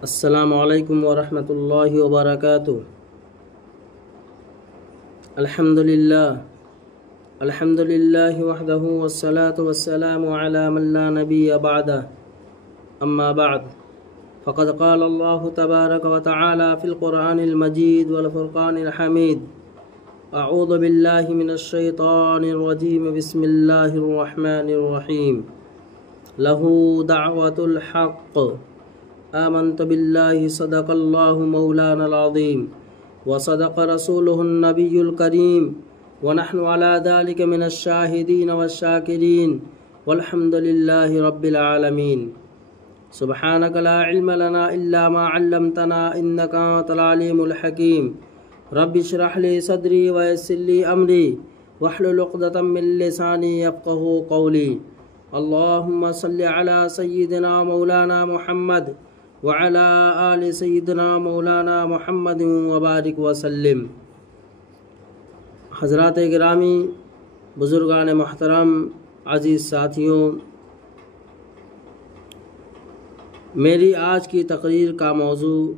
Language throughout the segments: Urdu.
السلام علیکم ورحمۃ اللہ وبرکاتہ۔ الحمد للہ وحدہ والصلاة والسلام علی من لا نبی بعدہ، اما بعد فقد قال اللہ تبارک وتعالی فی القرآن المجید والفرقان الحمید، اعوذ باللہ من الشیطان الرجیم، بسم اللہ الرحمن الرحیم۔ لہ دعوۃ الحق، آمنت باللہ، صدق اللہ مولانا العظیم، وصدق رسولہ النبی الکریم، ونحن علی ذلک من الشاہدین والشاکرین، والحمد للہ رب العالمین۔ سبحانک لا علم لنا الا ما علمتنا انک انت العلیم الحکیم۔ رب اشرح لی صدری ویسر لی امری واحلل عقدۃ من لسانی یفقہوا قولی۔ اللہم صل علی سیدنا مولانا محمد وعلى آل سیدنا مولانا محمد وبارک وسلم۔ حضرات گرامی، بزرگان محترم، عزیز ساتھیوں، میری آج کی تقریر کا موضوع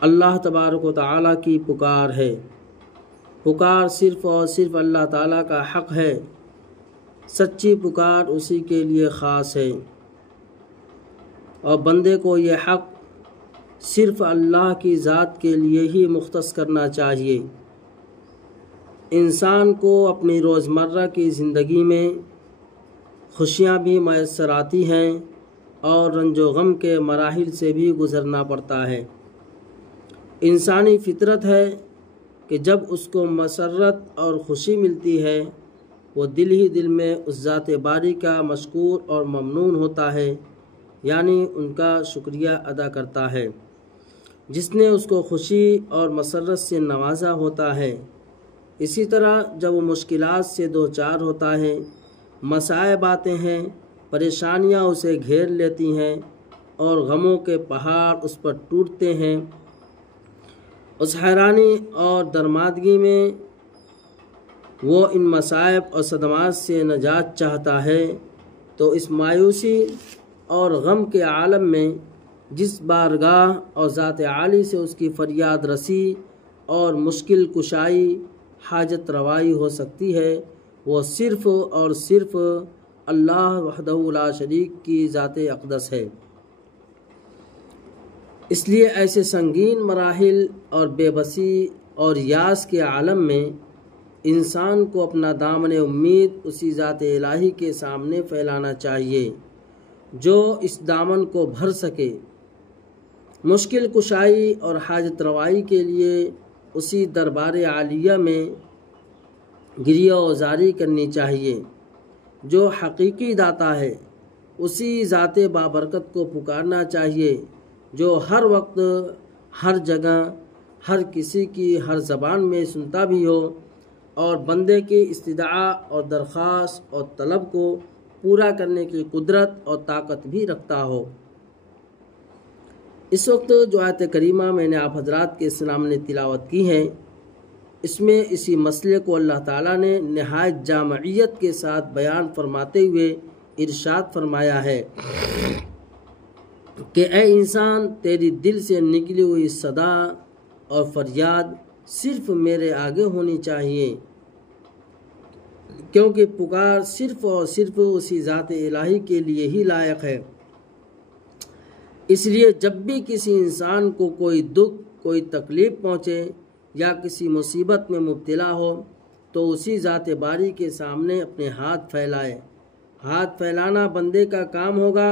اللہ تبارک و تعالیٰ کی پکار ہے۔ پکار صرف اور صرف اللہ تعالیٰ کا حق ہے، سچی پکار اسی کے لیے خاص ہے، اور بندے کو یہ حق صرف اللہ کی ذات کے لیے ہی مختص کرنا چاہیے۔ انسان کو اپنی روزمرہ کی زندگی میں خوشیاں بھی میسر آتی ہیں اور رنج و غم کے مراحل سے بھی گزرنا پڑتا ہے۔ انسانی فطرت ہے کہ جب اس کو مسرت اور خوشی ملتی ہے، وہ دل ہی دل میں اس ذات باری کا مشکور اور ممنون ہوتا ہے، یعنی ان کا شکریہ ادا کرتا ہے جس نے اس کو خوشی اور مسرت سے نوازا ہوتا ہے۔ اسی طرح جب وہ مشکلات سے دوچار ہوتا ہے، مصائب آتے ہیں، پریشانیاں اسے گھیر لیتی ہیں اور غموں کے پہاڑ اس پر ٹوٹتے ہیں، اس حیرانی اور درماندگی میں وہ ان مصائب اور صدمات سے نجات چاہتا ہے، تو اس مایوسی اور غم کے عالم میں جس بارگاہ اور ذات عالی سے اس کی فریاد رسی اور مشکل کشائی، حاجت روائی ہو سکتی ہے، وہ صرف اور صرف اللہ وحدہ لا شریک کی ذات اقدس ہے۔ اس لیے ایسے سنگین مراحل اور بے بسی اور یاس کے عالم میں انسان کو اپنا دامن امید اسی ذات الہی کے سامنے پھیلانا چاہیے جو اس دامن کو بھر سکے۔ مشکل کشائی اور حاجت روائی کے لیے اسی دربار عالیہ میں گریہ وزاری کرنی چاہیے جو حقیقی داتا ہے۔ اسی ذات بابرکت کو پکارنا چاہیے جو ہر وقت، ہر جگہ، ہر کسی کی ہر زبان میں سنتا بھی ہو، اور بندے کی استدعا اور درخواست اور طلب کو پورا کرنے کی قدرت اور طاقت بھی رکھتا ہو۔ اس وقت جو آیت کریمہ میں نے آپ حضرات کے سامنے تلاوت کی ہے، اس میں اسی مسئلے کو اللہ تعالیٰ نے نہایت جامعیت کے ساتھ بیان فرماتے ہوئے ارشاد فرمایا ہے کہ اے انسان، تیری دل سے نکلی ہوئی صدا اور فریاد صرف میرے آگے ہونی چاہیے، کیونکہ پکار صرف اور صرف اسی ذات الہی کے لیے ہی لائق ہے۔ اس لیے جب بھی کسی انسان کو کوئی دکھ، کوئی تکلیف پہنچے یا کسی مصیبت میں مبتلا ہو، تو اسی ذات باری کے سامنے اپنے ہاتھ پھیلائے۔ ہاتھ پھیلانا بندے کا کام ہوگا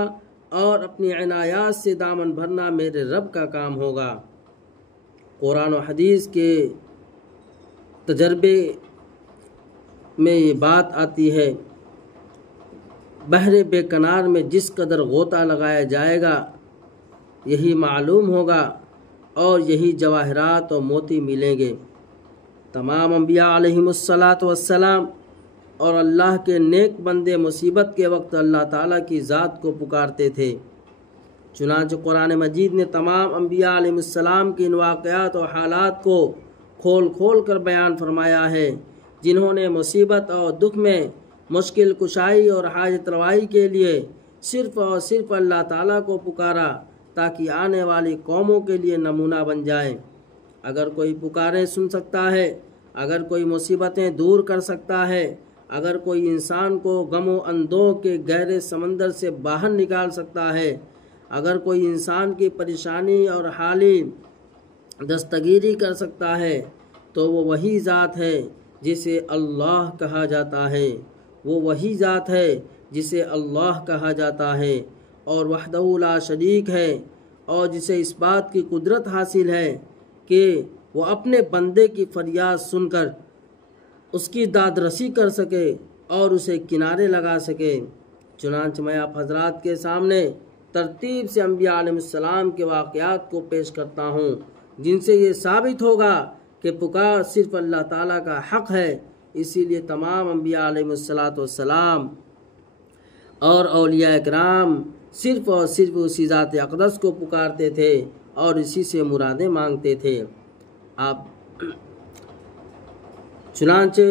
اور اپنی عنایات سے دامن بھرنا میرے رب کا کام ہوگا۔ قرآن و حدیث کے تجربے میں یہ بات آتی ہے، بحر بے کنار میں جس قدر غوطہ لگایا جائے گا یہی معلوم ہوگا اور یہی جواہرات اور موتی ملیں گے۔ تمام انبیاء علیہم السلام اور اللہ کے نیک بندے مصیبت کے وقت اللہ تعالیٰ کی ذات کو پکارتے تھے۔ چنانچہ قرآن مجید نے تمام انبیاء علیہم السلام کے ان واقعات اور حالات کو کھول کھول کر بیان فرمایا ہے جنہوں نے مصیبت اور دکھ میں مشکل کشائی اور حاجت روائی کے لیے صرف اور صرف اللہ تعالیٰ کو پکارا تاکہ آنے والی قوموں کے لیے نمونہ بن جائیں۔ اگر کوئی پکارے سن سکتا ہے، اگر کوئی مصیبتیں دور کر سکتا ہے، اگر کوئی انسان کو غم و اندوہ کے گہرے سمندر سے باہر نکال سکتا ہے، اگر کوئی انسان کی پریشانی اور حالی دستگیری کر سکتا ہے، تو وہ وہی ذات ہے جسے اللہ کہا جاتا ہے، وہ وہی ذات ہے جسے اللہ کہا جاتا ہے، اور وحدہ لا شریک ہے، اور جسے اس بات کی قدرت حاصل ہے کہ وہ اپنے بندے کی فریاد سن کر اس کی داد رسی کر سکے اور اسے کنارے لگا سکے۔ چنانچہ میں آپ حضرات کے سامنے ترتیب سے انبیاء علیہ السلام کے واقعات کو پیش کرتا ہوں، جن سے یہ ثابت ہوگا کہ پکار صرف اللہ تعالیٰ کا حق ہے۔ اسی لیے تمام انبیاء علیہ السلام اور اولیاء اکرام صرف اور صرف اسی ذات اقدس کو پکارتے تھے اور اسی سے مرادیں مانگتے تھے۔ آپ چنانچہ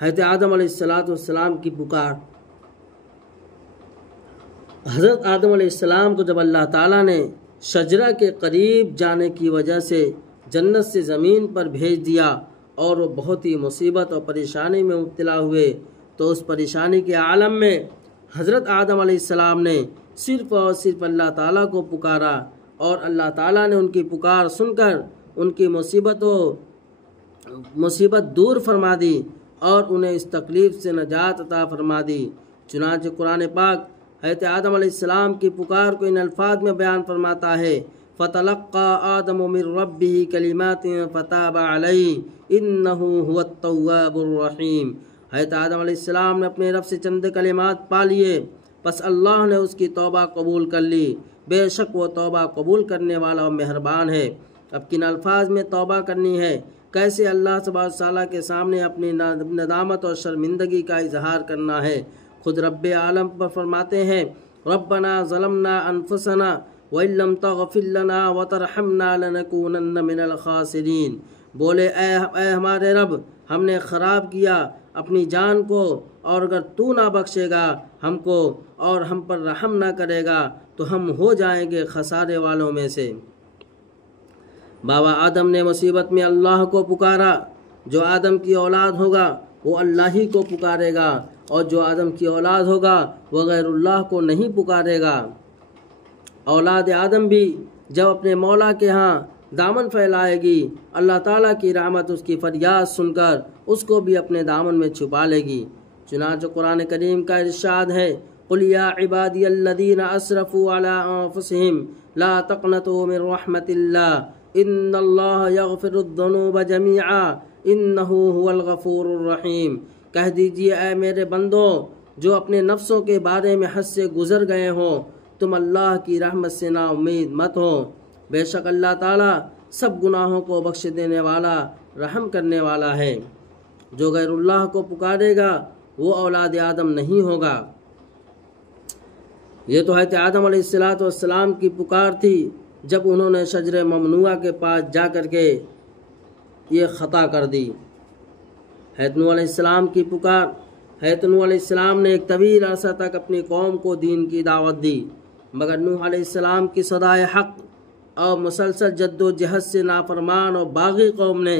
حضرت آدم علیہ السلام کی پکار، حضرت آدم علیہ السلام کو جب اللہ تعالیٰ نے شجرہ کے قریب جانے کی وجہ سے جنت سے زمین پر بھیج دیا اور وہ بہت ہی مصیبت اور پریشانی میں مبتلا ہوئے، تو اس پریشانی کے عالم میں حضرت آدم علیہ السلام نے صرف اور صرف اللہ تعالیٰ کو پکارا، اور اللہ تعالیٰ نے ان کی پکار سن کر ان کی مصیبت دور فرما دی اور انہیں اس تکلیف سے نجات عطا فرما دی۔ چنانچہ قرآن پاک حضرت آدم علیہ السلام کی پکار کو ان الفاظ میں بیان فرماتا ہے، فَتَلَقَّى آدَمُ مِن رَبِّهِ كَلِمَاتٍ فَتَابَ عَلَيْهِ إِنَّهُ هُوَ التَّوَّابُ الرَّحِيمُ۔ حضرت آدم علیہ السلام نے اپنے رب سے چند کلمات پا لیے، پس اللہ نے اس کی توبہ قبول کر لی، بے شک وہ توبہ قبول کرنے والا و مہربان ہے۔ اب کن الفاظ میں توبہ کرنی ہے، کیسے اللہ تبارک و تعالیٰ کے سامنے اپنی ندامت اور شرمندگی کا اظہار کرنا ہے۔ خود رب عالم پر فرماتے ہیں، ربنا ظلمنا انفسنا وَإِن لَّمْ تَغْفِرْ لَنَا وَتَرْحَمْنَا لَنَكُونَنَّ مِنَ الْخَاسِرِينَ۔ بولے اے ہمارے رب، ہم نے خراب کیا اپنی جان کو، اور اگر تو نہ بخشے گا ہم کو اور ہم پر رحم نہ کرے گا تو ہم ہو جائیں گے خسارے والوں میں سے۔ بابا آدم نے مصیبت میں اللہ کو پکارا۔ جو آدم کی اولاد ہوگا وہ اللہ ہی کو پکارے گا، اور جو آدم کی اولاد ہوگا وہ غیر اللہ کو نہیں پکارے گا۔ اولاد آدم بھی جب اپنے مولا کے ہاں دامن پھیلائے گی، اللہ تعالیٰ کی رحمت اس کی فریاد سن کر اس کو بھی اپنے دامن میں چھپا لے گی۔ چنانچہ قرآن کریم کا ارشاد ہے، قُلْ يَا عِبَادِيَ الَّذِينَ أَسْرَفُوا عَلَىٰ أَنفُسِهِمْ لَا تَقْنَطُوا مِن رَحْمَةِ اللَّهِ إِنَّ اللَّهَ يَغْفِرُ الذُّنُوبَ جَمِيعًا إِنَّهُ هُوَ الْغَفُورُ الرَّحِيمُ۔ کہہ دیجئے اے میرے بندو جو اپنے نفسوں کے بارے میں حد سے گزر گئے ہو، تم اللہ کی رحمت سے نا امید مت ہو، بے شک اللہ تعالیٰ سب گناہوں کو بخش دینے والا رحم کرنے والا ہے۔ جو غیر اللہ کو پکارے گا وہ اولاد آدم نہیں ہوگا۔ یہ تو حضرت آدم علیہ السلام کی پکار تھی جب انہوں نے شجر ممنوعہ کے پاس جا کر کے یہ خطا کر دی۔ حضرت نوح علیہ السلام کی پکار، حضرت نوح علیہ السلام نے ایک طویل عرصہ تک اپنی قوم کو دین کی دعوت دی، مگر نوح علیہ السلام کی صدائے حق اور مسلسل جد و جہد سے نافرمان اور باغی قوم نے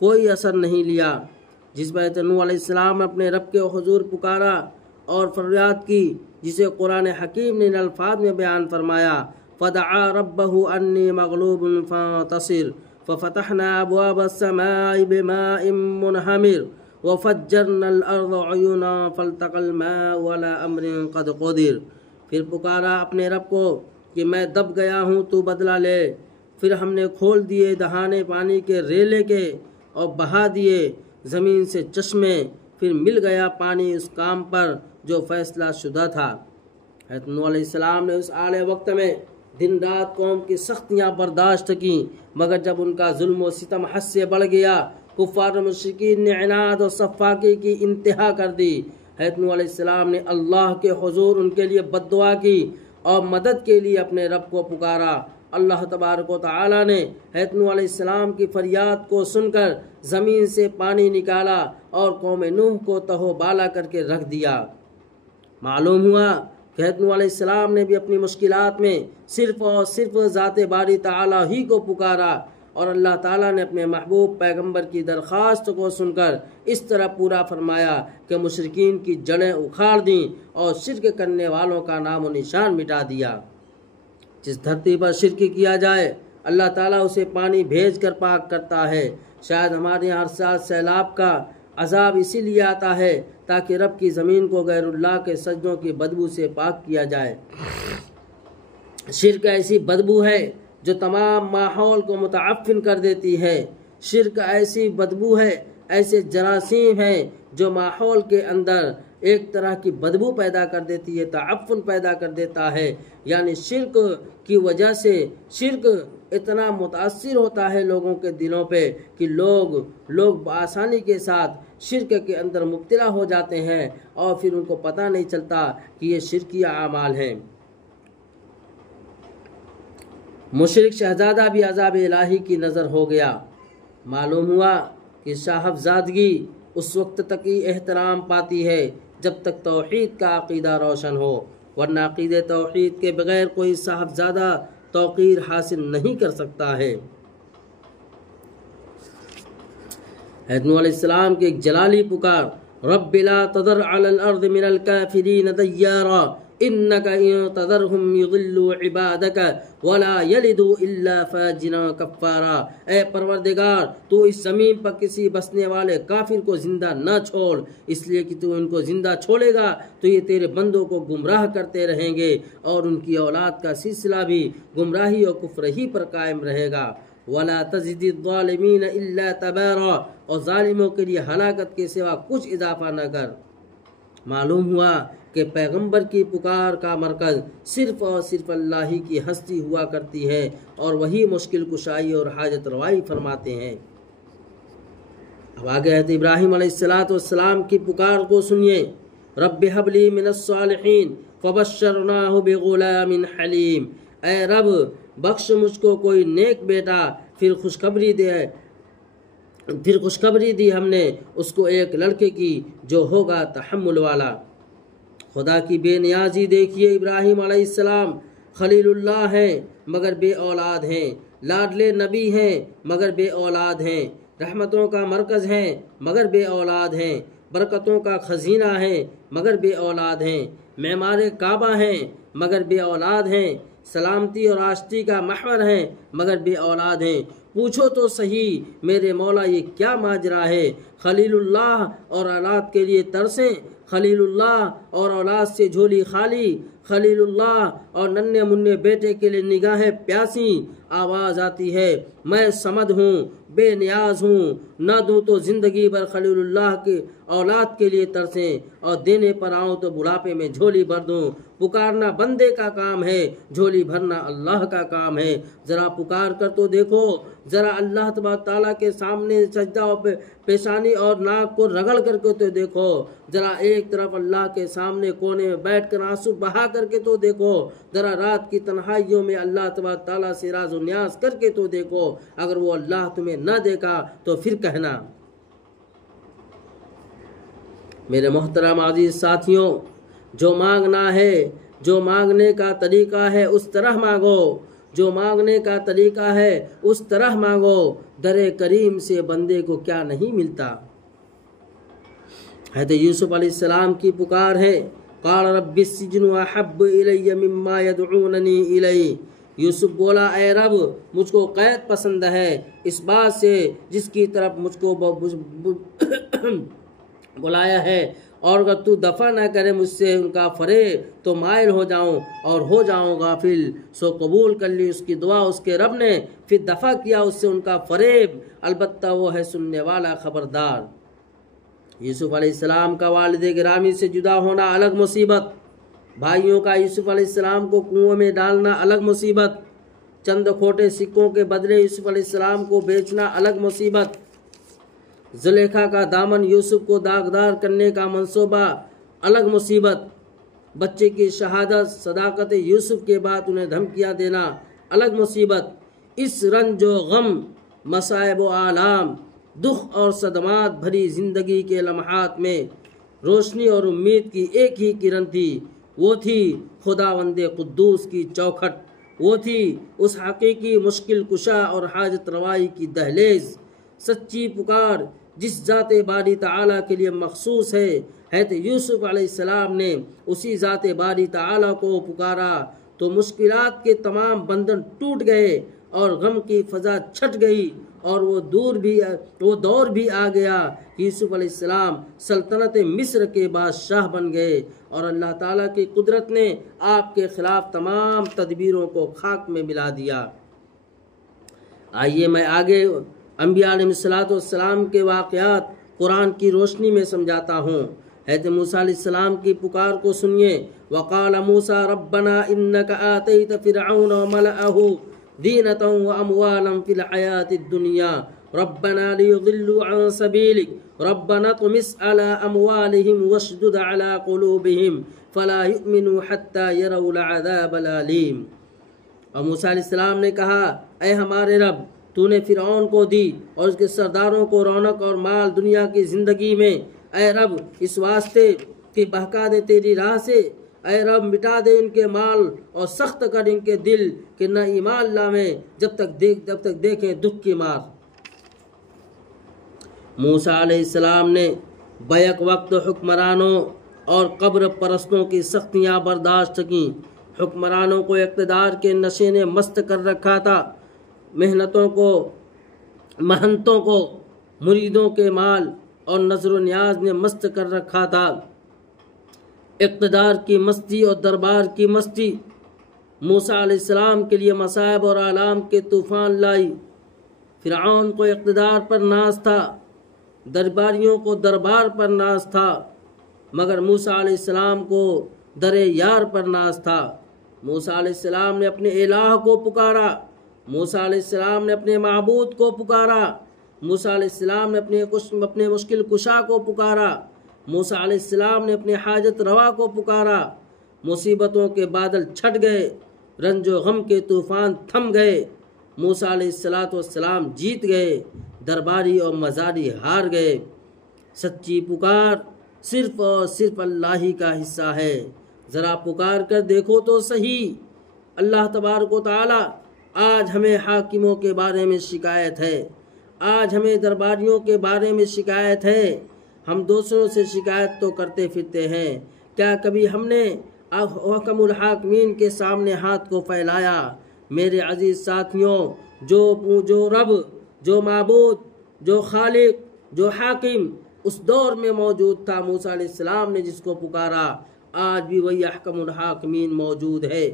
کوئی اثر نہیں لیا۔ جس پر حضرت نوح علیہ السلام نے اپنے رب کے حضور پکارا اور فریاد کی، جسے قرآن حکیم نے ان الفاظ میں بیان فرمایا، فَدَعَا رَبَّهُ أَنِّي مَغْلُوبٌ فَانتَصِرْ فَفَتَحْنَا أَبْوَابَ السَّمَاءِ بِمَاءٍ مُنْهَمِرٍ وَفَجَّرْنَا الْأَرْضَ عُيُونًا فَالْتَقَى الْمَاءُ عَلَىٰ أَمْرٍ قَدْ قُدِرَ۔ پھر پکارا اپنے رب کو کہ میں دب گیا ہوں، تو بدلہ لے۔ پھر ہم نے کھول دیے دہانے پانی کے ریلے کے اور بہا دیے زمین سے چشمے، پھر مل گیا پانی اس کام پر جو فیصلہ شدہ تھا۔ حضرت نوح علیہ السلام نے اس اعلی وقت میں دن رات قوم کی سختیاں برداشت کی، مگر جب ان کا ظلم و ستم حد سے بڑھ گیا، کفار و مشرکین نے عناد اور سفاکی کی انتہا کر دی، حضرت نوح علیہ السلام نے اللہ کے حضور ان کے لیے بد دعا کی اور مدد کے لیے اپنے رب کو پکارا۔ اللہ تبارک و تعالی نے حضرت نوح علیہ السلام کی فریاد کو سن کر زمین سے پانی نکالا اور قوم نوح کو تہو بالا کر کے رکھ دیا۔ معلوم ہوا کہ حضرت نوح علیہ السلام نے بھی اپنی مشکلات میں صرف اور صرف ذات باری تعالیٰ ہی کو پکارا، اور اللہ تعالیٰ نے اپنے محبوب پیغمبر کی درخواست کو سن کر اس طرح پورا فرمایا کہ مشرکین کی جڑیں اکھاڑ دیں اور شرک کرنے والوں کا نام و نشان مٹا دیا۔ جس دھرتی پر شرک کیا جائے اللہ تعالیٰ اسے پانی بھیج کر پاک کرتا ہے۔ شاید ہمارے یہاں ہر سال سیلاب کا عذاب اسی لیے آتا ہے تاکہ رب کی زمین کو غیر اللہ کے سجدوں کی بدبو سے پاک کیا جائے۔ شرک ایسی بدبو ہے جو تمام ماحول کو متعفن کر دیتی ہے۔ شرک ایسی بدبو ہے، ایسے جراثیم ہیں جو ماحول کے اندر ایک طرح کی بدبو پیدا کر دیتی ہے، تعفن پیدا کر دیتا ہے۔ یعنی شرک کی وجہ سے شرک اتنا متاثر ہوتا ہے لوگوں کے دلوں پہ کہ لوگ بآسانی کے ساتھ شرک کے اندر مبتلا ہو جاتے ہیں اور پھر ان کو پتہ نہیں چلتا کہ یہ شرکی اعمال ہیں۔ مشرک شہزادہ بھی عذاب الہی کی نظر ہو گیا۔ معلوم ہوا کہ صاحبزادگی اس وقت تک ہی احترام پاتی ہے جب تک توحید کا عقیدہ روشن ہو، ورنہ عقیدہ توحید کے بغیر کوئی صاحبزادہ توقیر حاصل نہیں کر سکتا ہے۔ حضرت نوح علیہ السلام کی ایک جلالی پکار، رب لا تذر علی الارض من الکافرین دیارا انک ان تذرہم یضلوا عبادک ولا یلدوا الا فاجرا کفارا۔ اے پروردگار تو اس زمین پر کسی بسنے والے کافر کو زندہ نہ چھوڑ، اس لیے کہ تو ان کو زندہ چھوڑے گا تو یہ تیرے بندوں کو گمراہ کرتے رہیں گے اور ان کی اولاد کا سلسلہ بھی گمراہی اور کفر ہی پر قائم رہے گا۔ ولا تزد الظالمین الا تبارا، اور ظالموں کے لیے ہلاکت کے سوا کچھ اضافہ نہ کر۔ معلوم ہوا کہ پیغمبر کی پکار کا مرکز صرف اور صرف اللہ ہی کی ہستی ہوا کرتی ہے اور وہی مشکل کشائی اور حاجت روائی فرماتے ہیں۔ اب آگے حضرت ابراہیم علیہ السلام کی پکار کو سنیے، رب حب لی من الصالحین فبشرناہ بغلام حلیم۔ اے رب بخش مجھ کو کوئی نیک بیٹا، پھر خوشخبری دی ہم نے اس کو ایک لڑکے کی جو ہوگا تحمل والا۔ خدا کی بے نیازی دیکھیے، ابراہیم علیہ السلام خلیل اللہ ہیں مگر بے اولاد ہیں، لاڈلے نبی ہیں مگر بے اولاد ہیں، رحمتوں کا مرکز ہیں مگر بے اولاد ہیں، برکتوں کا خزینہ ہیں مگر بے اولاد ہیں، معمار کعبہ ہیں مگر بے اولاد ہیں، سلامتی اور آشتی کا محور ہیں مگر بے اولاد ہیں۔ پوچھو تو صحیح میرے مولا یہ کیا ماجرا ہے؟ خلیل اللہ اور اولاد کے لیے ترسیں، خلیل اللہ اور اولاد سے جھولی خالی، خلیل اللہ اور ننھے منھے بیٹے کے لیے نگاہیں پیاسی۔ آواز آتی ہے میں صمد ہوں، بے نیاز ہوں، نہ دوں تو زندگی بھر خلیل اللہ کی اولاد کے لیے ترسیں، اور دینے پر آؤں تو بڑھاپے میں جھولی بھر دوں۔ پکارنا بندے کا کام ہے، جھولی بھرنا اللہ کا کام ہے۔ ذرا پکار کر تو دیکھو، ذرا اللہ تبارک تعالیٰ کے سامنے سجدہ اور پیشانی اور ناک کو رگڑ کر کے تو دیکھو، ذرا ایک طرف اللہ کے سامنے کونے میں بیٹھ کر آنسو بہا کر کے تو دیکھو، ذرا رات کی تنہائیوں میں اللہ تبارک تعالیٰ سے راز و نیاز کر کے تو دیکھو۔ اگر وہ اللہ تمہیں نہ دیکھا تو پھر کہنا۔ میرے محترم عزیز ساتھیوں، جو مانگنا ہے، جو مانگنے کا طریقہ ہے اس طرح مانگو، جو مانگنے کا طریقہ ہے اس طرح مانگو۔ در کریم سے بندے کو کیا نہیں ملتا۔ حضرت یوسف علیہ السلام کی پکار ہے، قال رب السجن احب الی مما یدعوننی الیہ۔ یوسف بولا اے رب مجھ کو قید پسند ہے اس بات سے جس کی طرف مجھ کو بلایا ہے، اور اگر تو دفع نہ کرے مجھ سے ان کا فریب تو مائل ہو جاؤں اور ہو جاؤں غافل۔ سو قبول کر لی اس کی دعا اس کے رب نے، پھر دفع کیا اس سے ان کا فریب، البتہ وہ ہے سننے والا خبردار۔ یوسف علیہ السلام کا والد گرامی سے جدا ہونا الگ مصیبت، بھائیوں کا یوسف علیہ السلام کو کنویں میں ڈالنا الگ مصیبت، چند کھوٹے سکوں کے بدلے یوسف علیہ السلام کو بیچنا الگ مصیبت، زلیخا کا دامن یوسف کو داغدار کرنے کا منصوبہ الگ مصیبت، بچے کی شہادت صداقت یوسف کے بعد انہیں دھمکیاں دینا الگ مصیبت۔ اس رنج و غم، مصائب و آلام، دکھ اور صدمات بھری زندگی کے لمحات میں روشنی اور امید کی ایک ہی کرن تھی، وہ تھی خداوند قدوس کی چوکھٹ، وہ تھی اس حقیقی مشکل کشا اور حاجت روائی کی دہلیز۔ سچی پکار جس ذات باری تعالیٰ کے لیے مخصوص ہے، حضرت یوسف علیہ السلام نے اسی ذات باری تعالیٰ کو پکارا تو مشکلات کے تمام بندھن ٹوٹ گئے اور غم کی فضا چھٹ گئی، اور وہ دور بھی آ گیا کہ یوسف علیہ السلام سلطنت مصر کے بادشاہ بن گئے، اور اللہ تعالیٰ کی قدرت نے آپ کے خلاف تمام تدبیروں کو خاک میں ملا دیا۔ آئیے میں آگے انبیاء علیہ السلام کے واقعات قرآن کی روشنی میں سمجھاتا ہوں۔ حضرت موسیٰ علیہ السلام کی پکار کو سنیے۔ وقال موسیٰ ربنا انک آتیت فرعون وملأہ زینۃ واموالا فی الحیاۃ الدنیا ربنا لیضلوا عن سبیلک ربنا اطمس علی اموالہم واشدد علی قلوبہم فلا یؤمنوا حتی یروا العذاب الالیم۔ اور موسیٰ علیہ السلام نے کہا، اے ہمارے رب، تو نے فرعون کو دی اور اس کے سرداروں کو رونق اور مال دنیا کی زندگی میں، اے رب اس واسطے کہ بہکا دے تیری راہ سے، اے رب مٹا دے ان کے مال اور سخت کر ان کے دل کہ نہ ایمان لائیں جب تک دیکھیں دکھ کی مار۔ موسیٰ علیہ السلام نے بیک وقت حکمرانوں اور قبر پرستوں کی سختیاں برداشت کیں۔ حکمرانوں کو اقتدار کے نشے نے مست کر رکھا تھا، مہنتوں کو مریدوں کے مال اور نظر و نیاز نے مست کر رکھا تھا۔ اقتدار کی مستی اور دربار کی مستی موسیٰ علیہ السلام کے لیے مصائب اور آلام کے طوفان لائی۔ فرعون کو اقتدار پر ناز تھا، درباریوں کو دربار پر ناز تھا، مگر موسیٰ علیہ السلام کو در یار پر ناز تھا۔ موسیٰ علیہ السلام نے اپنے الہ کو پکارا، موسیٰ علیہ السلام نے اپنے معبود کو پکارا، موسیٰ علیہ السلام نے اپنے مشکل کشا کو پکارا، موسیٰ علیہ السلام نے اپنے حاجت روا کو پکارا۔ مصیبتوں کے بادل چھٹ گئے، رنج و غم کے طوفان تھم گئے، موسیٰ علیہ السلام جیت گئے، درباری اور مزاری ہار گئے۔ سچی پکار صرف اور صرف اللہ ہی کا حصہ ہے۔ ذرا پکار کر دیکھو تو صحیح۔ اللہ تبارک و تعالی آج ہمیں حاکموں کے بارے میں شکایت ہے، آج ہمیں درباریوں کے بارے میں شکایت ہے۔ ہم دوسروں سے شکایت تو کرتے پھرتے ہیں، کیا کبھی ہم نے حکم الحاکمین کے سامنے ہاتھ کو پھیلایا؟ میرے عزیز ساتھیوں، جو رب، جو معبود، جو خالق، جو حاکم اس دور میں موجود تھا، موسیٰ علیہ السلام نے جس کو پکارا، آج بھی وہی احکم الحاکمین موجود ہے،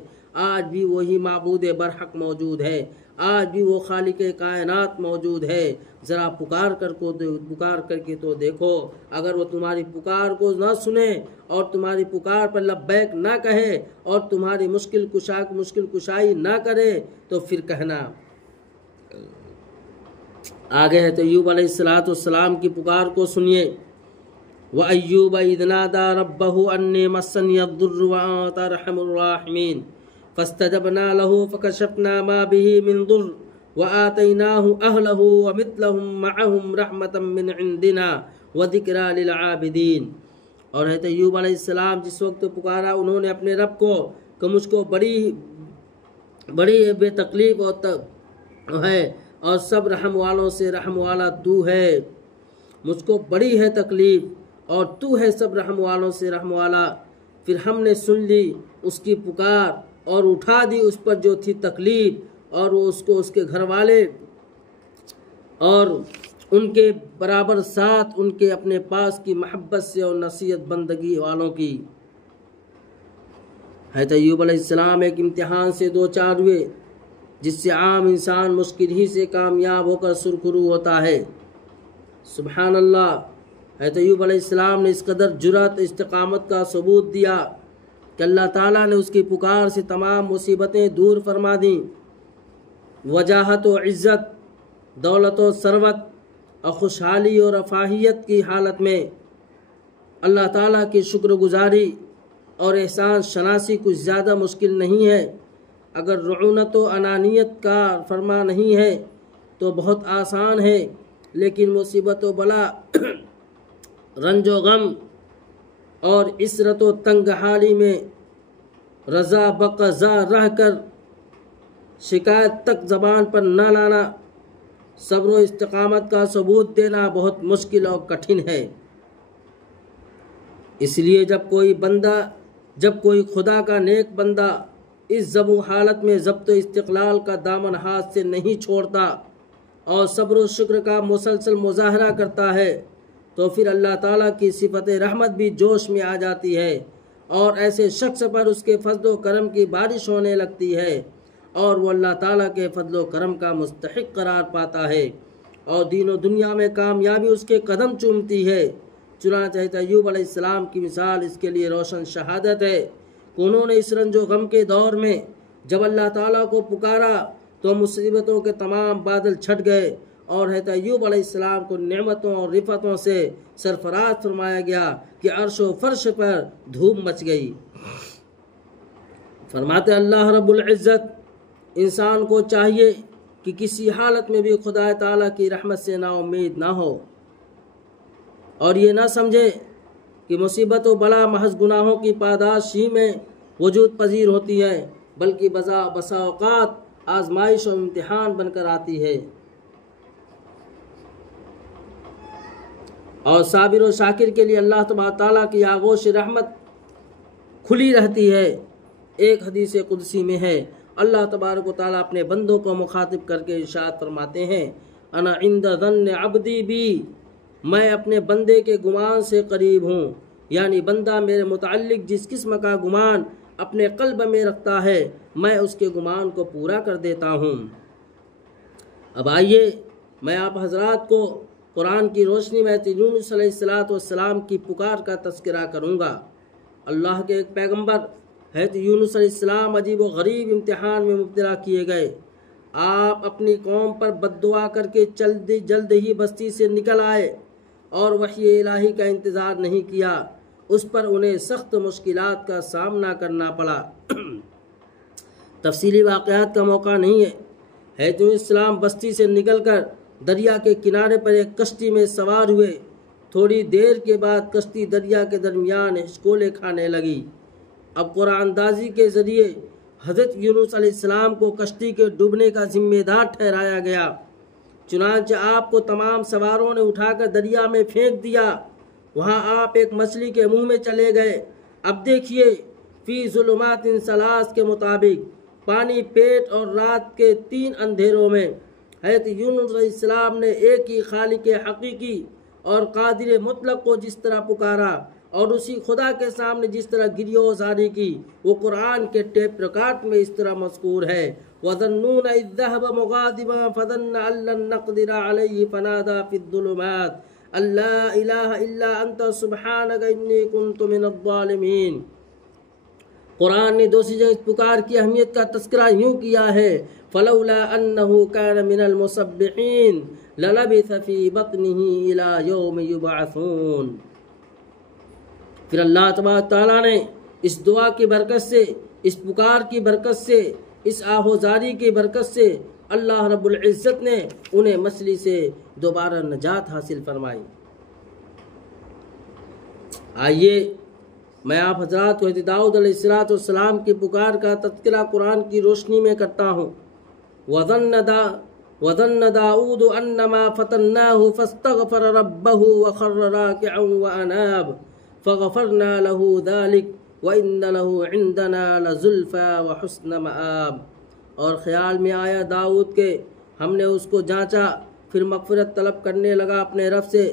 آج بھی وہی معبود برحق موجود ہے، آج بھی وہ خالق کائنات موجود ہے۔ ذرا پکار کر کے تو دیکھو، اگر وہ تمہاری پکار کو نہ سنے اور تمہاری پکار پر لبیک نہ کہے اور تمہاری مشکل کشائی نہ کرے تو پھر کہنا۔ آگے ہے تو ایوب علیہ السلام کی پکار کو سنیے۔ وَأَيُّوبَ إِذْ نَادَى رَبَّهُ أَنِّي مَسَّنِيَ الضُّرُّ وَأَنْتَ أَرْحَمُ الرَّاحِمِينَ فَاسْتَجَبْنَا لَهُ فَكَشَفْنَا مَا بِهِ مِنْ ضُرٍّ وَآتَيْنَاهُ أَهْلَهُ وَمِثْلَهُمْ مَعَهُمْ رَحْمَةً مِّنْ عِنْدِنَا وَذِكْرَى لِلْعَابِدِينَ۔ اور حضرت ایوب علیہ السلام جس وقت پکارا انہوں نے اپنے رب کو کہ مجھ کو بڑی بے تکلیف ہے اور سب رحم والوں سے رحم والا تو ہے، مجھ کو بڑی ہے تکلیف اور تو ہے سب رحم والوں سے رحم والا۔ پھر ہم نے سن لی اس کی پکار اور اٹھا دی اس پر جو تھی تکلیف، اور وہ اس کو اس کے گھر والے اور ان کے برابر ساتھ ان کے اپنے پاس کی محبت سے اور نصیحت بندگی والوں کی۔ حضرت ایوب علیہ السلام ایک امتحان سے دوچار ہوئے جس سے عام انسان مشکل ہی سے کامیاب ہو کر سرخرو ہوتا ہے۔ سبحان اللہ، حضرت ایوب علیہ السلام نے اس قدر جرأت استقامت کا ثبوت دیا کہ اللہ تعالیٰ نے اس کی پکار سے تمام مصیبتیں دور فرما دیں۔ وجاہت و عزت، دولت و ثروت اور خوشحالی اور رفاہیت کی حالت میں اللہ تعالیٰ کی شکر گزاری اور احسان شناسی کچھ زیادہ مشکل نہیں ہے۔ اگر رعونت و انانیت کا فرما نہیں ہے تو بہت آسان ہے، لیکن مصیبت و بلا، رنج و غم اور عسرت و تنگ حالی میں رضا بقضا رہ کر شکایت تک زبان پر نہ لانا، صبر و استقامت کا ثبوت دینا بہت مشکل اور کٹھن ہے۔ اس لیے جب کوئی خدا کا نیک بندہ اس ضبط حالت میں ضبط و استقلال کا دامن ہاتھ سے نہیں چھوڑتا اور صبر و شکر کا مسلسل مظاہرہ کرتا ہے تو پھر اللہ تعالیٰ کی صفت رحمت بھی جوش میں آ جاتی ہے اور ایسے شخص پر اس کے فضل و کرم کی بارش ہونے لگتی ہے اور وہ اللہ تعالیٰ کے فضل و کرم کا مستحق قرار پاتا ہے اور دین و دنیا میں کامیابی اس کے قدم چومتی ہے۔ چنانچہ ایوب علیہ السلام کی مثال اس کے لیے روشن شہادت ہے کہ انہوں نے اس رنج و غم کے دور میں جب اللہ تعالیٰ کو پکارا تو مصیبتوں کے تمام بادل چھٹ گئے اور حضرت ایوب علیہ السلام کو نعمتوں اور رفعتوں سے سرفراز فرمایا گیا کہ عرش و فرش پر دھوم مچ گئی۔ فرماتے اللہ رب العزت انسان کو چاہیے کہ کسی حالت میں بھی خدا تعالیٰ کی رحمت سے نا امید نہ ہو اور یہ نہ سمجھے کہ مصیبت و بلا محض گناہوں کی پاداش ہی میں وجود پذیر ہوتی ہے، بلکہ بسا اوقات آزمائش و امتحان بن کر آتی ہے۔ اور صابر و شاکر کے لیے اللہ تبارک تعالیٰ کی آغوش رحمت کھلی رہتی ہے۔ ایک حدیث قدسی میں ہے اللہ تبارک و تعالیٰ اپنے بندوں کو مخاطب کر کے ارشاد فرماتے ہیں انا عند ظن عبدی بی، میں اپنے بندے کے گمان سے قریب ہوں، یعنی بندہ میرے متعلق جس قسم کا گمان اپنے قلب میں رکھتا ہے میں اس کے گمان کو پورا کر دیتا ہوں۔ اب آئیے میں آپ حضرات کو قرآن کی روشنی میں یونس علیہ السلام کی پکار کا تذکرہ کروں گا۔ اللہ کے ایک پیغمبر حضرت یونس علیہ السلام عجیب و غریب امتحان میں مبتلا کیے گئے۔ آپ اپنی قوم پر بد دعا کر کے جلد ہی بستی سے نکل آئے اور وحی الہی کا انتظار نہیں کیا، اس پر انہیں سخت مشکلات کا سامنا کرنا پڑا۔ تفصیلی واقعات کا موقع نہیں ہے۔ حضرت یونس علیہ السلام بستی سے نکل کر دریا کے کنارے پر ایک کشتی میں سوار ہوئے۔ تھوڑی دیر کے بعد کشتی دریا کے درمیان ہچکولے کھانے لگی۔ اب قرآن اندازی کے ذریعے حضرت یونس علیہ السلام کو کشتی کے ڈوبنے کا ذمہ دار ٹھہرایا گیا۔ چنانچہ آپ کو تمام سواروں نے اٹھا کر دریا میں پھینک دیا۔ وہاں آپ ایک مچھلی کے منہ میں چلے گئے۔ اب دیکھیے فی ظلمات ثلاث کے مطابق پانی پیٹ اور رات کے 3 اندھیروں میں حضرت یونس علیہ السلام نے ایک ہی خالق حقیقی اور قادر مطلق کو جس طرح پکارا اور اسی خدا کے سامنے جس طرح گریہ و زاری کی وہ قرآن کے ٹیپ ریکارڈ میں اس طرح مذکور ہے وَظَنُّونَ إِذْ ذَهَبَ مُغَاضِبًا فَظَنَّ أَن لَّن نَّقْدِرَ عَلَيْهِ فَنَادَىٰ فِي الظُّلُمَاتِ أَن لَّا إِلَٰهَ إِلَّا أَنتَ سُبْحَانَكَ إِنِّي كُنتُ مِنَ الظَّالِمِينَ۔ قرآن نے دوسری جگہ اس پکار کی اہمیت کا تذکرہ یوں کیا ہے فَلَوْلَا أَنَّهُ كَانَ مِنَ الْمُسَبِّحِينَ لَلَبِثَ فِي بَطْنِهِ إِلَىٰ يَوْمِ يُبْعَثُونَ۔ پھر اللہ تبارک تعالیٰ نے اس دعا کی برکت سے، اس پکار کی برکت سے، اس آہوزاری کی برکت سے اللہ رب العزت نے انہیں مچھلی سے دوبارہ نجات حاصل فرمائی۔ آئیے میں آپ حضرات کو حضرت داؤد علیہ السلام کی پکار کا تذکرہ قرآن کی روشنی میں کرتا ہوں۔ وَظَنَّ دَاؤُودُ أَنَّمَا فَتَنَّاهُ فَاسْتَغْفَرَ رَبَّهُ وَخَرَّ رَاكِعًا وَأَنَابَ فَغَفَرْنَا لَهُ ذَلِكَ وَإِنَّ لَهُ عِندَنَا لَزُلْفَىٰ وَحُسْنَ مَآبٍ۔ اور خیال میں آیا داؤد کے ہم نے اس کو جانچا، پھر مغفرت طلب کرنے لگا اپنے رب سے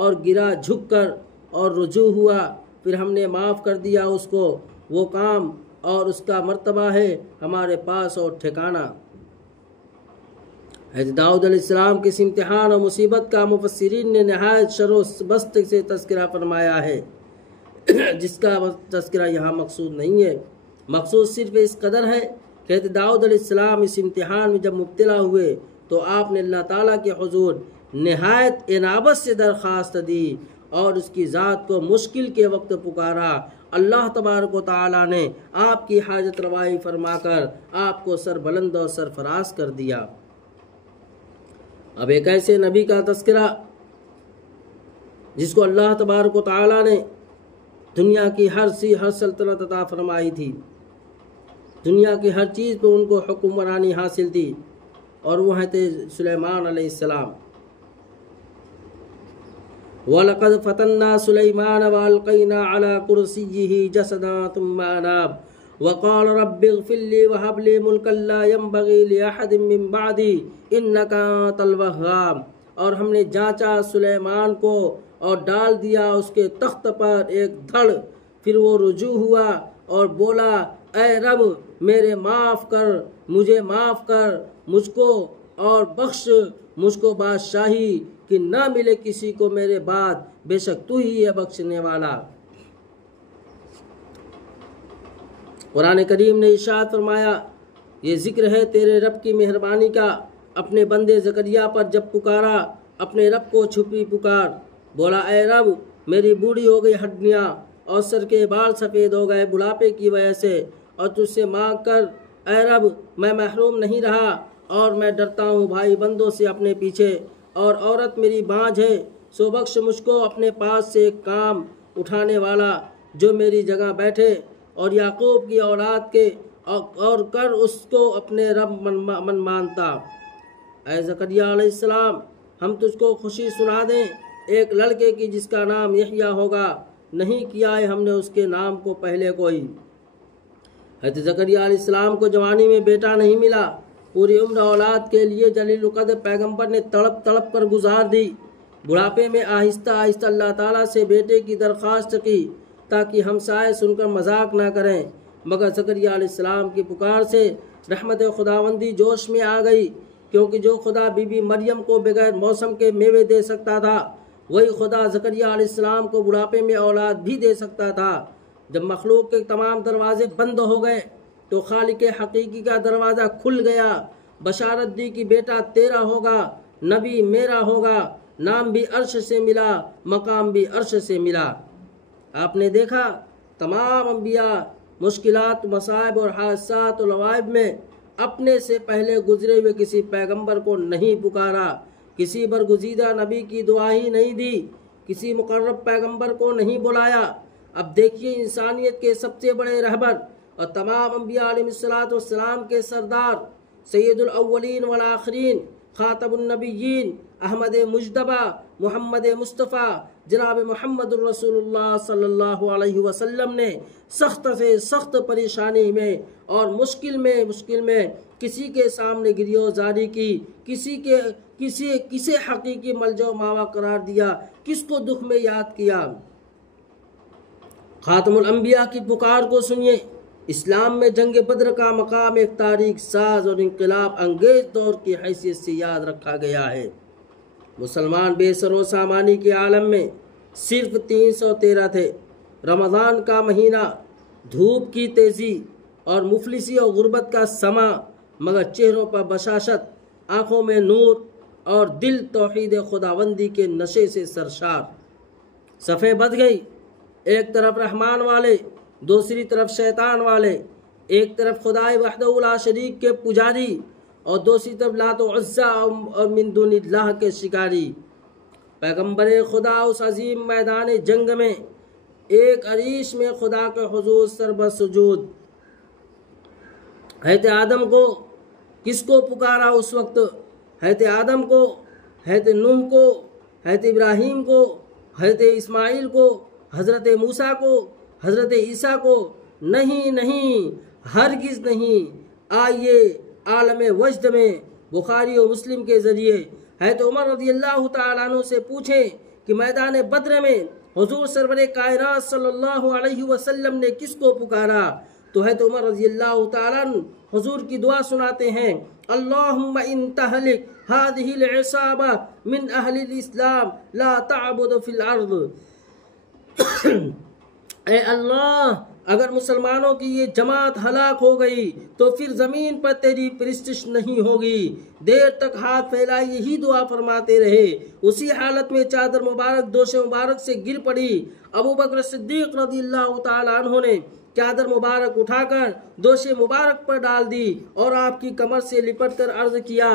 اور گرا جھک کر اور رجوع ہوا، پھر ہم نے معاف کر دیا اس کو، وہ کام اور اس کا مرتبہ ہے ہمارے پاس اور ٹھکانہ۔ حضرت داؤد علیہ السلام کے امتحان اور مصیبت کا مفسرین نے نہایت شر و بست سے تذکرہ فرمایا ہے جس کا تذکرہ یہاں مقصود نہیں ہے۔ مقصود صرف اس قدر ہے کہ حضرت داؤد علیہ السلام اس امتحان میں جب مبتلا ہوئے تو آپ نے اللہ تعالیٰ کے حضور نہایت انابت سے درخواست دی اور اس کی ذات کو مشکل کے وقت پکارا۔ اللہ تبارک و تعالیٰ نے آپ کی حاجت روائی فرما کر آپ کو سربلند اور سرفراز کر دیا۔ اب ایک ایسے نبی کا تذکرہ جس کو اللہ تبارک و تعالیٰ نے دنیا کی ہر سلطنت عطا فرمائی تھی، دنیا کی ہر چیز پہ ان کو حکمرانی حاصل تھی، اور وہ ہیں تھے سلیمان علیہ السلام۔ وَلَقَدْ فَتَنَّا سُلَيْمَانَ وَأَلْقَيْنَا عَلَى كُرْسِيِّهِ جَسَدًا ثُمَّ أَنَابَ وَقَالَ رَبِّ اغْفِرْ لِي وَهَبْ لِي مُلْكًا لَّا يَنبَغِي لِأَحَدٍ مِّن بَعْدِي إِنَّكَ أَنتَ الْوَهَّابُ۔ اور ہم نے جانچا سلیمان کو اور ڈال دیا اس کے تخت پر ایک دھڑ، پھر وہ رجوع ہوا اور بولا اے رب میرے معاف کر، مجھے معاف کر، مجھ کو اور بخش مجھ کو بادشاہی کہ نہ ملے کسی کو میرے بعد، بے شک تو ہی ہے بخشنے والا۔ قرآن کریم نے ارشاد فرمایا، یہ ذکر ہے تیرے رب کی مہربانی کا، اپنے بندے زکریا پر جب پکارا اپنے رب کو چھپی پکار، بولا اے رب میری بوڑھی ہو گئی ہڈیاں اور سر کے بال سفید ہو گئے بڑھاپے کی وجہ سے، اور تجھ سے مانگ کر اے رب میں محروم نہیں رہا، اور میں ڈرتا ہوں بھائی بندوں سے اپنے پیچھے، اور عورت میری بانجھ ہے، سو بخش مجھ کو اپنے پاس سے ایک کام اٹھانے والا جو میری جگہ بیٹھے، اور یعقوب کی اولاد کے اور کر اس کو اپنے رب من مانتا۔ اے زکریا علیہ السلام ہم تجھ کو خوشی سنا دیں ایک لڑکے کی جس کا نام یحییٰ ہوگا، نہیں کیا ہے ہم نے اس کے نام کو پہلے کوئی۔ حضرت زکریا علیہ السلام کو جوانی میں بیٹا نہیں ملا، پوری عمر اولاد کے لیے جلیل القدر پیغمبر نے تڑپ تڑپ کر گزار دی۔ بڑھاپے میں آہستہ آہستہ اللہ تعالیٰ سے بیٹے کی درخواست کی تاکہ ہمسائے سن کر مذاق نہ کریں، مگر زکریا علیہ السلام کی پکار سے رحمت خداوندی جوش میں آ گئی، کیونکہ جو خدا بی بی مریم کو بغیر موسم کے میوے دے سکتا تھا، وہی خدا زکریا علیہ السلام کو بڑھاپے میں اولاد بھی دے سکتا تھا۔ جب مخلوق کے تمام دروازے بند ہو گئے تو خالق حقیقی کا دروازہ کھل گیا، بشارت دی کہ بیٹا تیرا ہوگا، نبی میرا ہوگا، نام بھی عرش سے ملا، مقام بھی عرش سے ملا۔ آپ نے دیکھا تمام انبیاء مشکلات، مصائب اور حادثات و لوائب میں اپنے سے پہلے گزرے ہوئے کسی پیغمبر کو نہیں پکارا، کسی برگزیدہ نبی کی دعا ہی نہیں دی، کسی مقرب پیغمبر کو نہیں بلایا۔ اب دیکھیے انسانیت کے سب سے بڑے رہبر اور تمام انبیاء علیہ السلام کے سردار، سید الاولین والآخرین، خاتم النبیین، احمد مجتبیٰ، محمد مصطفیٰ، جناب محمد الرسول اللہ صلی اللہ علیہ وسلم نے سخت سے سخت پریشانی میں اور مشکل میں کسی کے سامنے گریو زاری کی، کسے حقیقی ملجا و ماوا قرار دیا، کس کو دکھ میں یاد کیا۔ خاتم الانبیاء کی پکار کو سنیے۔ اسلام میں جنگ بدر کا مقام ایک تاریخ ساز اور انقلاب انگیز دور کی حیثیت سے یاد رکھا گیا ہے۔ مسلمان بے سر و سامانی کے عالم میں صرف 313 تھے۔ رمضان کا مہینہ، دھوپ کی تیزی اور مفلسی اور غربت کا سما، مگر چہروں پر بشاشت، آنکھوں میں نور اور دل توحید خداوندی کے نشے سے سرشار۔ صفیں بدھ گئی، ایک طرف رحمان والے، دوسری طرف شیطان والے، ایک طرف خدائے وحدہ لا شریک کے پجاری اور دوسری طرف لات و عزا اور من دون اللہ کے شکاری۔ پیغمبر خدا اس عظیم میدان جنگ میں ایک عریش میں خدا کے حضور سربر سجود۔ حضرت آدم کو کس کو پکارا اس وقت؟ حضرت آدم کو، حضرت نوح کو، حضرت ابراہیم کو، حضرت اسماعیل کو، حضرت موسیٰ کو، حضرت عیسیٰ کو؟ نہیں، ہرگز نہیں۔ آئیے عالم وجد میں بخاری و مسلم کے ذریعے حضرت عمر رضی اللہ تعالیٰ عنہ سے پوچھیں کہ میدان بدر میں حضور سرور کائنات صلی اللہ علیہ وسلم نے کس کو پکارا؟ تو حضرت عمر رضی اللہ تعالیٰ عنہ حضور کی دعا سناتے ہیں، اللہم ان تہلک هذه العصابہ من اہل الاسلام لا تعبد فی الارض۔ اے اللہ اگر مسلمانوں کی یہ جماعت ہلاک ہو گئی تو پھر زمین پر تیری پرستش نہیں ہوگی۔ دیر تک ہاتھ پھیلائے یہی دعا فرماتے رہے۔ اسی حالت میں چادر مبارک دوش مبارک سے گر پڑی۔ ابو بکر صدیق رضی اللہ تعالیٰ عنہ نے چادر مبارک اٹھا کر دوش مبارک پر ڈال دی اور آپ کی کمر سے لپٹ کر عرض کیا،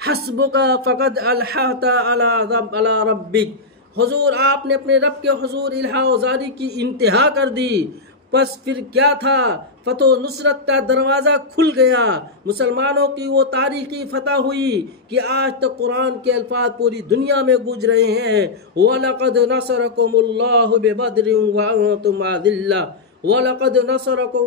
حسبک فقد الححت علی ربک۔ حضور آپ نے اپنے رب کے حضور الہا و زاری کی انتہا کر دی، پس پھر کیا تھا، فتح و نصرت کا دروازہ کھل گیا، مسلمانوں کی وہ تاریخی فتح ہوئی کہ آج تک قرآن کے الفاظ پوری دنیا میں گونج رہے ہیں۔ وَلَقَدْ نَصَرَكُمُ اللَّهُ بِبَدْرٍ وَأَنْتُمْ أَذِلَّةٌ وَلَقَدْ نَصَرَكُمُ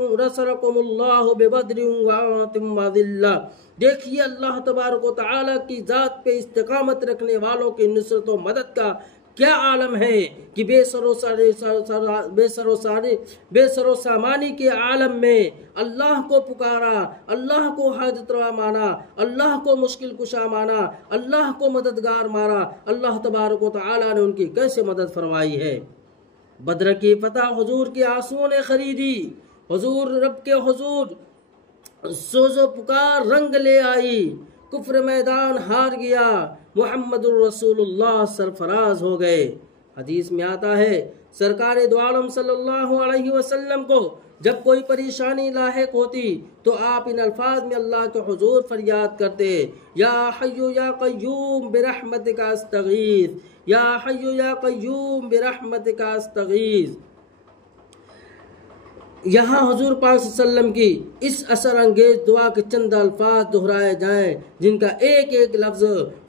اللَّهُ بِبَدْرٍ وَأَنْتُمْ أَذِلَّةٌ۔ دیکھیے اللہ تبارک و تعالیٰ کی ذات پہ استقامت رکھنے والوں کی نصرت و مدد کا کیا عالم ہے کہ بے سر و سامانی کے عالم میں اللہ کو پکارا، اللہ کو حاجت روا مانا، اللہ کو مشکل کشا مانا، اللہ کو مددگار مانا، اللہ تبارک و تعالیٰ نے ان کی کیسے مدد فرمائی ہے۔ بدر کی فتح حضور کے آنسوؤں نے خریدی، حضور رب کے حضور سوز و پکار رنگ لے آئی، کفر میدان ہار گیا، محمد الرسول اللہ سرفراز ہو گئے۔ حدیث میں آتا ہے سرکار دو عالم صلی اللہ علیہ وسلم کو جب کوئی پریشانی لاحق ہوتی تو آپ ان الفاظ میں اللہ کے حضور فریاد کرتے، یا حی یا قیوم برحمتک استغیث، یا حی یا قیوم برحمتک استغیث۔ یہاں حضور پاک صلی اللہ علیہ وسلم کی اس اثر انگیز دعا کے چند الفاظ دہرائے جائیں جن کا ایک ایک لفظ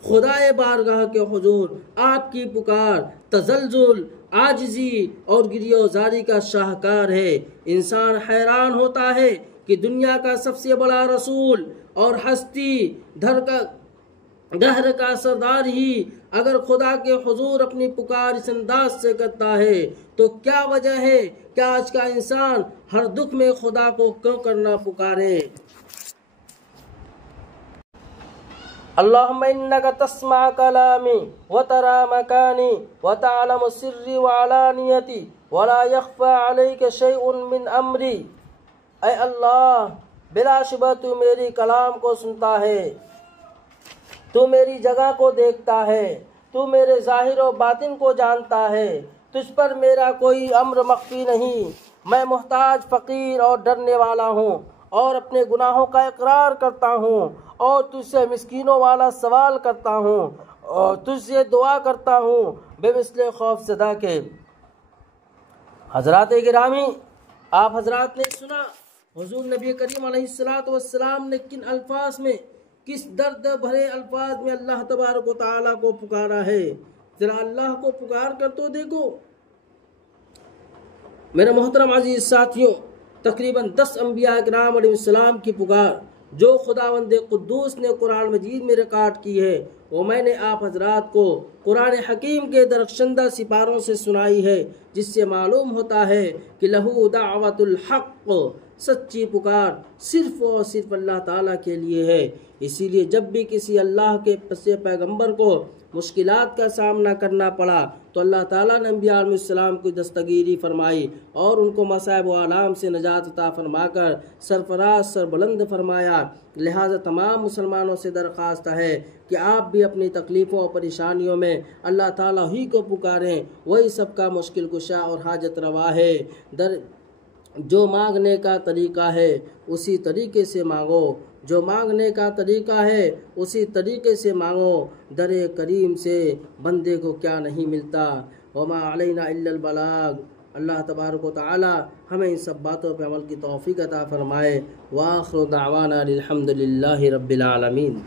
خدائے بارگاہ کے حضور آپ کی پکار، تزلزل، عاجزی اور گریہ وزاری کا شاہکار ہے۔ انسان حیران ہوتا ہے کہ دنیا کا سب سے بڑا رسول اور ہستی دہر کا سردار ہی اگر خدا کے حضور اپنی پکار اس انداز سے کرتا ہے تو کیا وجہ ہے کہ آج کا انسان ہر دکھ میں خدا کو کیوں کرنا پکارے۔ اللہم انکا تسمع کلامی وترى مکانی وتعلم سری وعلانیتی ولا یخفى علیک شیء من امری۔ اے اللہ، بلا شبہ تو میری کلام کو سنتا ہے، تو میری جگہ کو دیکھتا ہے، تو میرے ظاہر و باطن کو جانتا ہے، تجھ پر میرا کوئی امر مخفی نہیں۔ میں محتاج، فقیر اور ڈرنے والا ہوں اور اپنے گناہوں کا اقرار کرتا ہوں اور تجھ سے مسکینوں والا سوال کرتا ہوں اور تجھ سے دعا کرتا ہوں بے مثل خوف زدہ کے۔ حضرات گرامی، آپ حضرات نے سنا حضور نبی کریم علیہ السلام نے کن الفاظ میں، کس درد بھرے الفاظ میں اللہ تبارک و تعالیٰ کو پکارا ہے۔ ذرا اللہ کو پکار کر تو دیکھو۔ میرے محترم عزیز ساتھیوں، تقریباً 10 انبیاء کرام علیہ السلام کی پکار جو خداوند قدوس نے قرآن مجید میں ریکارڈ کی ہے وہ میں نے آپ حضرات کو قرآن حکیم کے درخشندہ سپاروں سے سنائی ہے، جس سے معلوم ہوتا ہے کہ لہو دعوت الحق، سچی پکار صرف اور صرف اللہ تعالیٰ کے لیے ہے۔ اسی لیے جب بھی کسی اللہ کے پیغمبر کو مشکلات کا سامنا کرنا پڑا تو اللہ تعالیٰ نے انبیاء علیہ السلام کی دستگیری فرمائی اور ان کو مصائب و آلام سے نجات عطا فرما کر سرفراز سربلند فرمایا۔ لہٰذا تمام مسلمانوں سے درخواست ہے کہ آپ بھی اپنی تکلیفوں اور پریشانیوں میں اللہ تعالیٰ ہی کو پکاریں، وہی سب کا مشکل کشا اور حاجت روا ہے۔ جو مانگنے کا طریقہ ہے اسی طریقے سے مانگو، جو مانگنے کا طریقہ ہے اسی طریقے سے مانگو، در کریم سے بندے کو کیا نہیں ملتا۔ وما علینا الا البلاغ۔ اللہ تبارک و تعالی ہمیں ان سب باتوں پہ عمل کی توفیق عطا فرمائے۔ وآخر دعوانا الحمد للہ رب العالمین۔